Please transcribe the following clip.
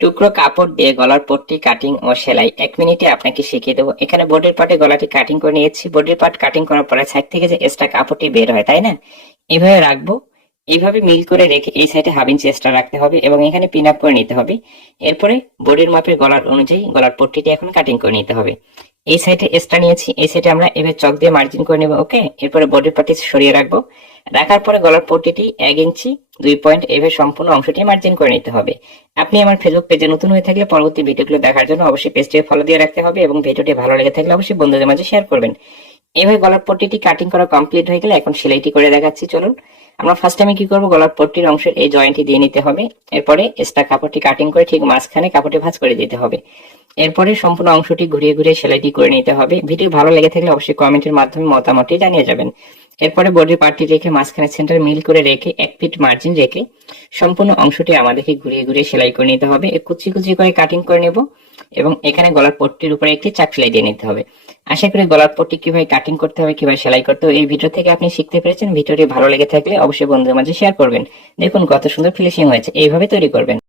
টুকরো কাপড় দিয়ে গলার পট্টি কাটিং ও সেলাই। এক মিনিটে আপনাকে শিখিয়ে দেবো। এখানে বডির পার্টে গলাটি কাটিং করে নিয়েছি। বডির পার্ট কাটিং করার পরে সাইড থেকে যে এক্সট্রা কাপড়টি বের হয়, তাই না? এভাবে রাখব। এইভাবে মিল করে রেখে এই সাইডে হাফ ইঞ্চি এক্সট্রা রাখতে হবে এবং এখানে পিন আপ করে নিতে হবে। এরপরে বডির মাপের গলার অনুযায়ী গলার পট্টিটি এখন কাটিং করে নিতে হবে। এই সাইডে এক্সট্রা নিয়েছি, এই সাইডে আমরা এভাবে চক দিয়ে মার্জিন করে নেব ওকে এরপরে বডির পার্টি সরিয়ে রাখব। রাখার পরে গলার পট্টিটি এক ইঞ্চি দুই পয়েন্ট এভাবে সম্পূর্ণ অংশটি মার্জিন করে নিতে হবে। আপনি আমার ফেসবুক পেজে নতুন হয়ে থাকলে পরবর্তী ভিডিওগুলো দেখার জন্য অবশ্যই পেজটিকে ফলো দিয়ে রাখতে হবে এবং ভিডিওটি ভালো লেগে থাকলে অবশ্যই বন্ধুদের মাঝে শেয়ার করবেন। এইভাবে গলার পট্টিটি কাটিং করা কমপ্লিট হয়ে গেলে এখন সেলাইটি করে দেখাচ্ছি, চলুন। আমরা ফার্স্ট আমি কি করব? গলার পট্টির অংশের এই জয়েন্টটি দিয়ে নিতে হবে। এরপরে এক্সট্রা কাপড়টি কাটিং করে ঠিক মাঝখানে কাপড়টি ভাঁজ করে দিতে হবে। এরপরে সম্পূর্ণ অংশটি ঘুরিয়ে ঘুরিয়ে সেলাইটি করে নিতে হবে। ভিডিও ভালো লেগে থাকলে অবশ্যই কমেন্টের মাধ্যমে মতামতটি জানিয়ে যাবেন। এরপরে বডির পার্টটি রেখে মাঝখানে সেন্টার মিল করে রেখে এক ফিট মার্জিন রেখে সম্পূর্ণ অংশটি আমাদেরকে ঘুরিয়ে ঘুরিয়ে সেলাই করে নিতে হবে। কুচি কুচি করে কাটিং করে নেব এবং এখানে গলার পট্টির উপরে একটি চাক সেলাই দিয়ে নিতে হবে। আশা করি গলার পট্টি কীভাবে কাটিং করতে হবে, কীভাবে সেলাই করতে হবে, এই ভিডিও থেকে আপনি শিখতে পেরেছেন। ভিডিওটি ভালো লেগে থাকলে অবশ্যই বন্ধুদের মাঝে শেয়ার করবেন। দেখুন কত সুন্দর ফিনিশিং হয়েছে। এইভাবে তৈরি করবেন।